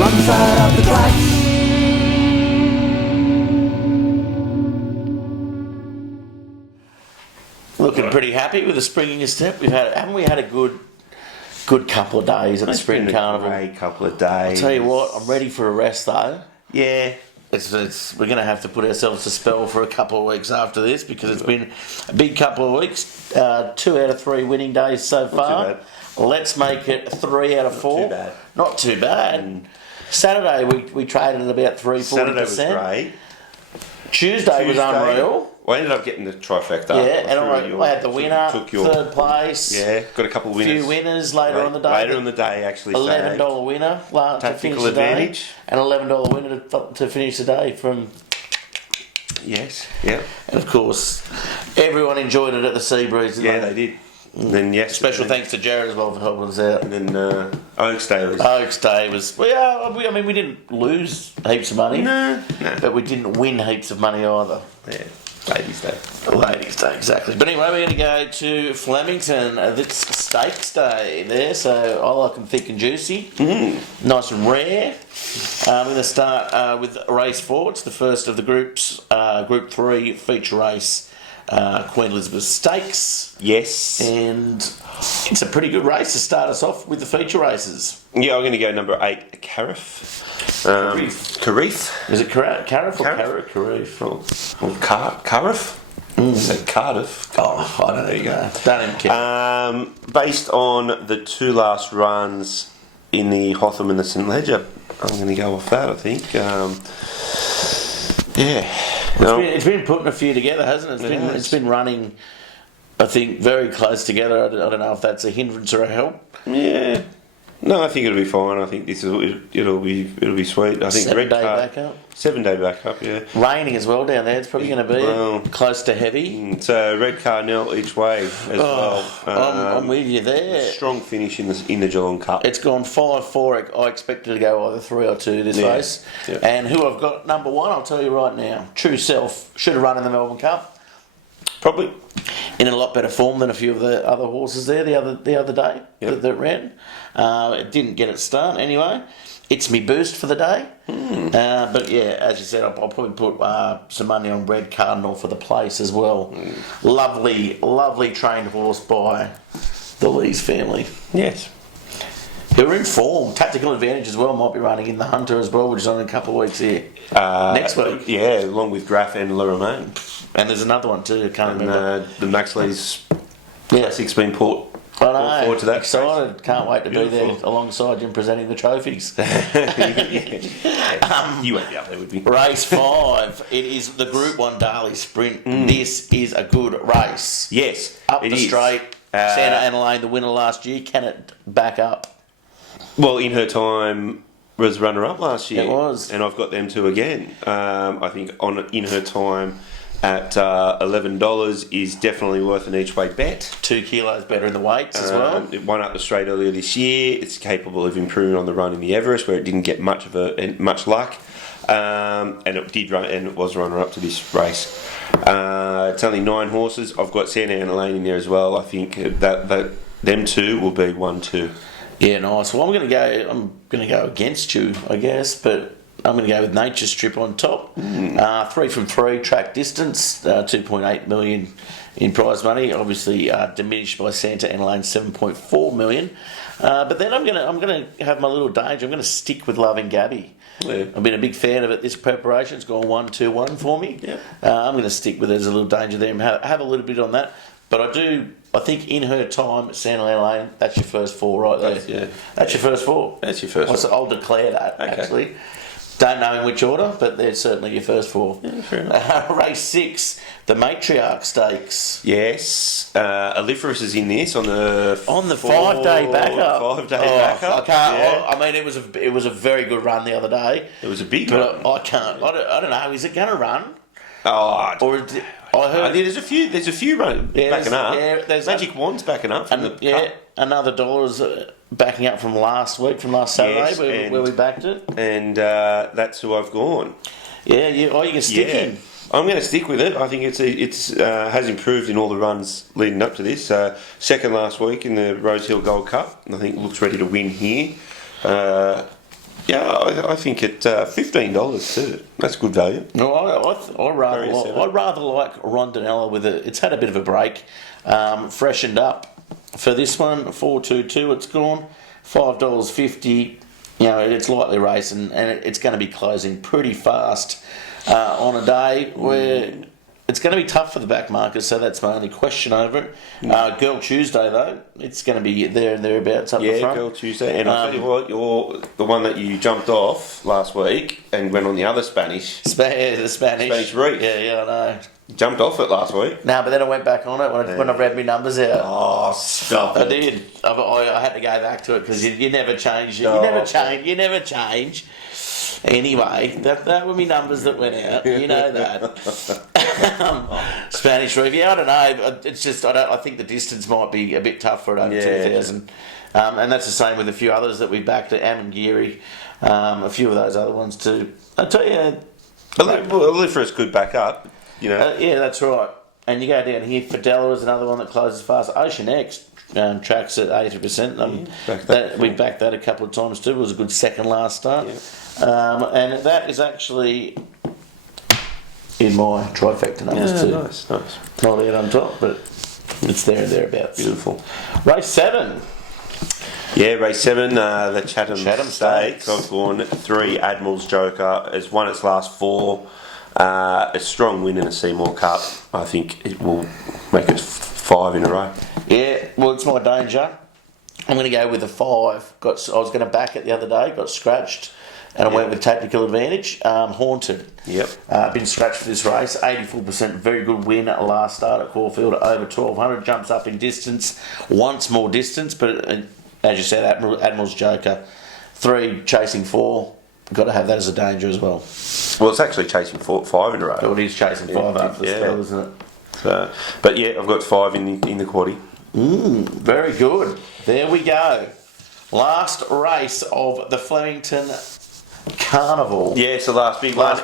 wrong side of the tracks. Looking pretty happy with the springing step. Haven't we had a good couple of days at the Spring Carnival? Great couple of days. I'll tell you what, I'm ready for a rest though. Yeah. We're going to have to put ourselves to spell for a couple of weeks after this because it's been a big couple of weeks. 2 out of 3 winning days so far. Not too bad. Let's make it 3 out of 4. Not too bad. Not too bad. Saturday we traded at about 3-4%. Saturday was great. Tuesday was unreal. I ended up getting the trifecta. Yeah, and I had the winner, third place. Yeah, got a couple of winners. A few winners later on the day. Later on the day, actually. $11 winner to finish the day. Advantage. And $11 winner to finish the day from... Yes, yeah. And of course, everyone enjoyed it at the Seabreeze. Yeah, they did. And then, yes. Special thanks to Jared as well for helping us out. And then Oaks Day was... Well, yeah, I mean, we didn't lose heaps of money. No. But we didn't win heaps of money either. Yeah. Ladies' Day. Ladies' Day, exactly. But anyway, we're going to go to Flemington. It's Steaks Day there, so I like them thick and juicy. Mm. Nice and rare. We're going to start with race 4. It's the first of the groups. Group 3 feature race, Queen Elizabeth Stakes. Yes. And it's a pretty good race to start us off with the feature races. Yeah, I'm going to go number 8, Cariff. Carif. Is it Cariff or Carif? Or Cariff? Is it Cardiff? Oh, I don't know. There you go. Don't even care. Based on the 2 last runs in the Hotham and the St Ledger, I'm going to go off that, I think. Yeah. It's been putting a few together, hasn't it? It's been running, I think, very close together. I don't know if that's a hindrance or a help. Yeah. No, I think it'll be fine. I think it'll be sweet. I think 7 day backup. 7 day backup, yeah. Raining as well down there. It's probably going to be close to heavy. It's a red Carnell each way as well. I'm with you there. Strong finish in the Geelong Cup. It's gone 5-4. I expected to go either 3 or 2 this race. Yeah. And who I've got number 1, I'll tell you right now. True Self should have run in the Melbourne Cup. Probably in a lot better form than a few of the other horses there the other day that ran. It didn't get its start anyway. It's me boost for the day. But yeah, as you said, I'll probably put some money on Red Cardinal for the place as well. Lovely trained horse by the Lees family. Yes. Who are in form. Tactical Advantage as well might be running in the Hunter as well, which is on in a couple of weeks here. Next week. Yeah, along with Graff and Le Romain. And there's another one too, I can't remember. The Maxley's Classic's been put forward to that. Excited. Space. Can't wait to be there alongside him presenting the trophies. You won't be up there with me. Race 5. It is the Group 1 Darley Sprint. This is a good race. Yes, up the straight. Santa Ana Lane, the winner last year. Can it back up? Well, in her time was runner-up last year. It was. And I've got them two again. I think in her time at $11 is definitely worth an each way bet. 2 kilos better in the weights as well. It won up the straight earlier this year. It's capable of improving on the run in the Everest, where it didn't get much luck, and it did run, and it was runner up to this race. It's only 9 horses. I've got Santa Ana Lane in there as well. I think that them two will be 1-2. Yeah, nice. Well, I'm going to go against you, I guess, but I'm going to go with Nature Strip on top. 3 from 3 track distance, 2.8 million in prize money. Obviously diminished by Santa Ana Lane, 7.4 million. But then I'm going to have my little danger. I'm going to stick with Loving Gabby. Yeah. I've been a big fan of it this preparation. It's gone 1-2-1 for me. Yeah. I'm going to stick with it as a little danger there and have a little bit on that. But I think in her time at Santa Ana Lane, that's your first 4 right there. That's your first 4. That's your first 4. I'll declare that, actually. Don't know in which order, but they're certainly your first 4. Yeah, fair enough. Race 6, the Matriarch Stakes. Yes. Aliferous is in this on the 5-day backup. 5-day backup. I can't. Yeah. I mean, it was a very good run the other day. It was a big run. I can't. I don't know. Is it going to run? Oh, or I heard there's a few backing up. Yeah, there's Magic Wand's backing up from the cup. Another $1's backing up from last Saturday where we backed it. And that's who I've gone. Yeah, you can stick in. I'm going to stick with it. I think it's has improved in all the runs leading up to this. Second last week in the Rosehill Gold Cup, and I think looks ready to win here. Yeah, I think at $15 too. That's good value. No, I rather like Rondinella with it. It's had a bit of a break, freshened up. For this one, 4.22, it's gone $5.50. You know, it's lightly racing, and it's going to be closing pretty fast on a day where it's going to be tough for the back markers. So that's my only question over it. Girl Tuesday though, it's going to be there and thereabouts up the front. Yeah, Girl Tuesday, and I'll tell you what, you're the one that you jumped off last week and went on the other Spanish. The Spanish Reef. Yeah, I know. Jumped off it last week. No, but then I went back on it when I read my numbers out. Oh, stop it. I did. I had to go back to it because you never change. No. You never change. Anyway, that were my numbers that went out. You know that. Spanish Reef. Yeah, I don't know. It's just I think the distance might be a bit tough for it over 2,000. And that's the same with a few others that we backed at Amangiri, a few of those other ones too. I tell you, Oliferous could back up. You know. Yeah, that's right. And you go down here, Fidela is another one that closes fast. Ocean X tracks at 80%. We backed that a couple of times too. It was a good second last start. Yeah. And that is actually in my trifecta numbers too. Nice. Not yet on top, but it's there and thereabouts. Beautiful. Race 7. Yeah, race 7, the Chatham Stakes. Stakes. I've gone 3 Admiral's Joker. It's won its last 4. A strong win in a Seymour Cup. I think it will make it 5 in a row. Yeah, well, it's my danger. I'm going to go with a 5. I was going to back it the other day, got scratched, and I went with Tactical Advantage. Haunted. Yep. Been scratched for this race. 84%, very good win at last start at Caulfield at over 1,200. Jumps up in distance, wants more distance, but as you said, Admiral's Joker. 3 chasing 4. Got to have that as a danger as well. Well, it's actually chasing 5 in a row. Well, it is chasing 5 after the spell, isn't it? So, but yeah, I've got 5 in the quaddie. Very good. There we go. Last race of the Flemington Carnival. Yeah, it's the last big one.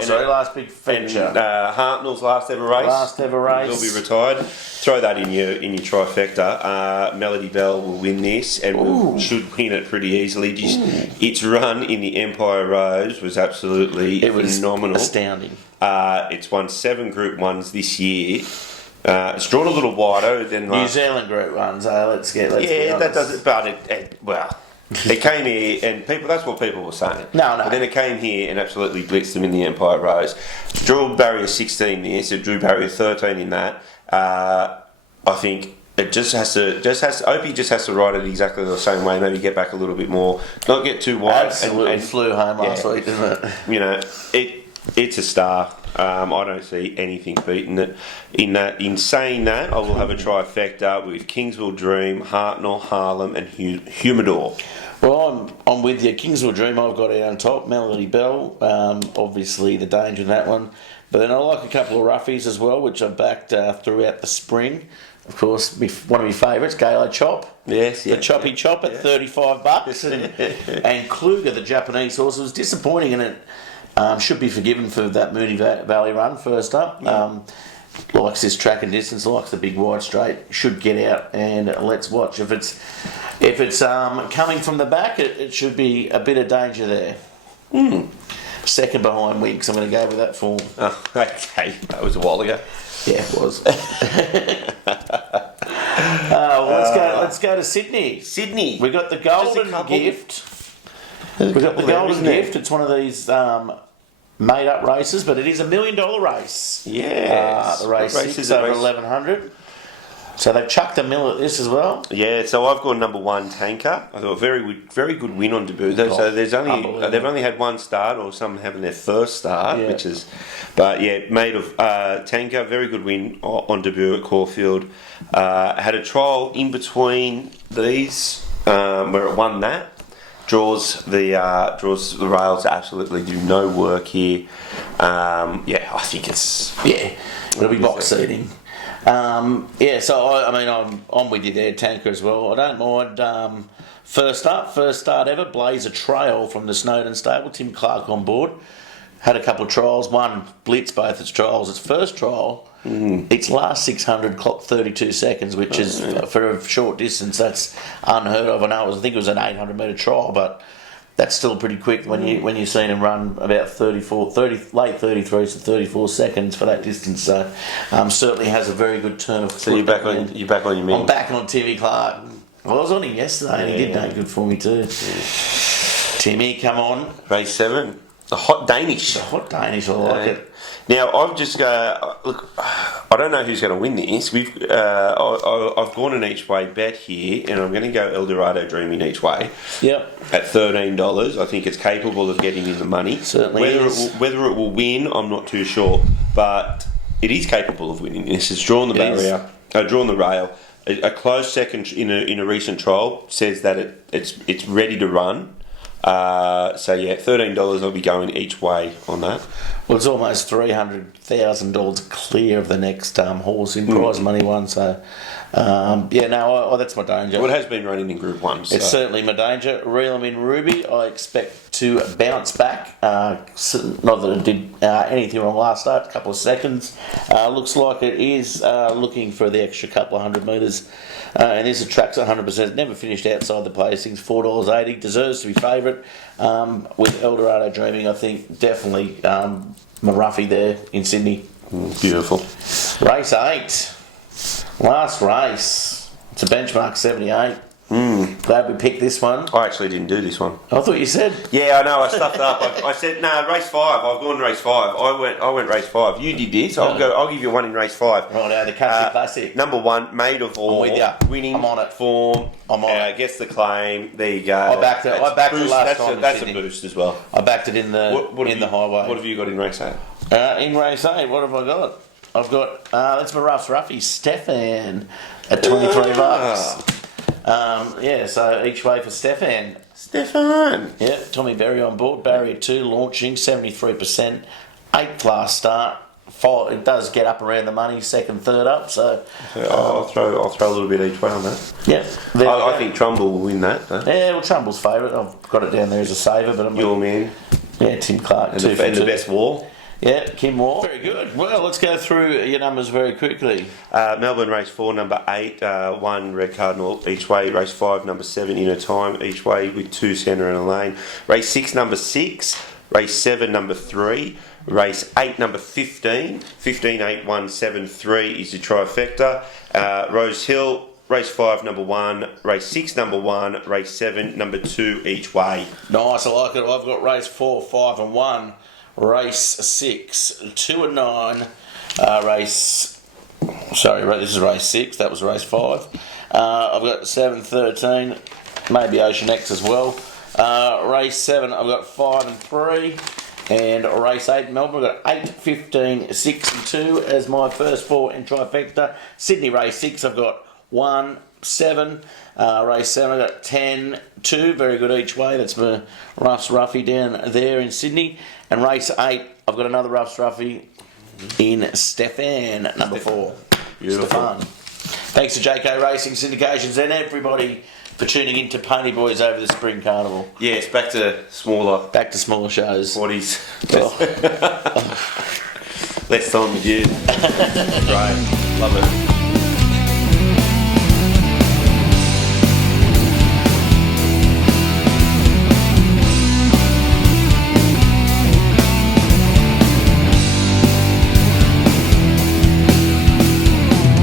Last big feature. And, Hartnell's last ever race. He'll be retired. Throw that in your trifecta. Melody Bell will win this and should win it pretty easily. Its run in the Empire Rose was absolutely phenomenal. Astounding. It's won 7 Group 1s this year. It's drawn a little wider than New Zealand Group 1s. Let's be honest. that does it. But it came here, and that's what people were saying. No. But then it came here and absolutely blitzed them in the Empire Rose. Drew barrier 16 there, so drew barrier 13 in that. I think it just has to. Opie just has to ride it exactly the same way. Maybe get back a little bit more, not get too wide. Absolutely flew home last week, didn't it? You know, it's a star. I don't see anything beating it. In saying that, I will have a trifecta with Kingsville Dream, Hartnell, Harlem, and Humidor. Well, I'm with you. Kingsville Dream, I've got it on top. Melody Bell, obviously the danger in that one. But then I like a couple of roughies as well, which I backed throughout the spring. Of course, one of my favourites, Galo Chop. Yes, the Choppy Chop at $35. And Kluger, the Japanese horse, was disappointing in it. Should be forgiven for that Mooney Valley run first up. Likes this track and distance, likes the big wide straight. Should get out, and let's watch. If it's coming from the back, it should be a bit of danger there. Second behind Winks, I'm going to go with that form. Oh, okay, that was a while ago. Yeah, it was. Let's go to Sydney. We got the Golden Gift. It's one of these made-up races, but it is $1 million race. Yes. The race is over 1,100. So they've chucked a mill at this as well. Yeah. So I've got number 1 Tanker. I thought very good win on debut. So they've only had 1 start, or some having their first start, made of Tanker. Very good win on debut at Caulfield. Had a trial in between these where it won that. Draws the rails, absolutely do no work here. I think it'll be box seating. So I'm with you there, Tanker as well. I don't mind. First start ever, Blazer Trail from the Snowden stable. Tim Clark on board. Had a couple of trials. One blitz both its trials. Its first trial, its last 600 clocked 32 seconds, which is for a short distance. That's unheard of. I think it was an 800 metre trial, but that's still pretty quick when you've seen him run about late 33s to 34 seconds for that distance. So certainly has a very good turn of foot. So you're back on your man. I'm back on Timmy Clark. Well, I was on him yesterday and he did no good for me too. Yeah. Timmy, come on. Race 7. The Hot Danish. The Hot Danish, I like it. Now I've just look. I don't know who's going to win this. I've gone an each way bet here, and I'm going to go Eldorado Dreaming each way. Yep. At $13, I think it's capable of getting in the money. Certainly whether it will win, I'm not too sure, but it is capable of winning this. It's drawn the barrier, drawn the rail. A close second in a recent trial says that it's ready to run. So yeah, $13. I'll be going each way on that. Well, it's almost $300,000 clear of the next horse in prize money one. So that's my danger. Well, it has been running in Group 1. So. It's certainly my danger. Reel 'em in Ruby. I expect to bounce back. Not that it did anything wrong last start. A couple of seconds. Looks like it is looking for the extra couple of 100 metres. And this attracts 100%. Never finished outside the placings. $4.80. Deserves to be favourite. With Eldorado Dreaming, I think definitely Maruffy there in Sydney. Beautiful. Race 8. Last race. It's a benchmark 78. Glad we picked this one. I actually didn't do this one. I thought you said. Yeah, I know. I stuffed up. I said no. Race 5. I've gone race 5. I went race 5. You did this. I'll give you one in race 5. Right now, the Country Classic. Number 1, Made of All. I'm with ya. Winning. I'm on it. Form. I'm on it. Gets the claim. There you go. I backed it last time. That's a boost as well. I backed it in the highway. What have you got in race 8? In race 8, what have I got? I've got that's my Ruffy Stefan at $23. So each way for Stefan. Yeah, Tommy Berry on board. Barrier 2 launching 73%. 8th last start. It does get up around the money. 2nd, 3rd up. So I'll throw a little bit each way on that. Yeah, I think Trumbull will win that. Though. Yeah, well, Trumbull's favourite. I've got it down there as a saver, but I'm your man. Yeah, Tim Clark. And the best war. Yeah, Kim Moore. Very good. Well, let's go through your numbers very quickly. Melbourne race 4, number 8, 1 Red Cardinal each way. Race 5, number 7 Inner Time each way with 2 centre and a lane. Race 6, number 6. Race 7, number 3. Race 8, number 15. 15-8-1-7-3 is the trifecta. Rosehill. Race 5, number 1. Race 6, number 1. Race 7, number 2 each way. Nice, I like it. I've got race 4, 5 and 1. Race 6, 2 and 9. This is race 6. That was race 5. I've got 7, 13. Maybe Ocean X as well. Race 7, I've got 5 and 3. And race 8, Melbourne, I've got 8, 15, 6 and 2 as my first 4 in trifecta. Sydney race 6, I've got 1, 7. Race 7, I've got 10, 2. Very good each way. That's my Ruffy down there in Sydney. And race 8, I've got another Ruffy in Stefan, number 4. Beautiful. Stefan. Thanks to JK Racing Syndications and everybody for tuning in to Ponyboys over the Spring Carnival. Yes, back to smaller shows. 40s. Less time with you. Great. Love it.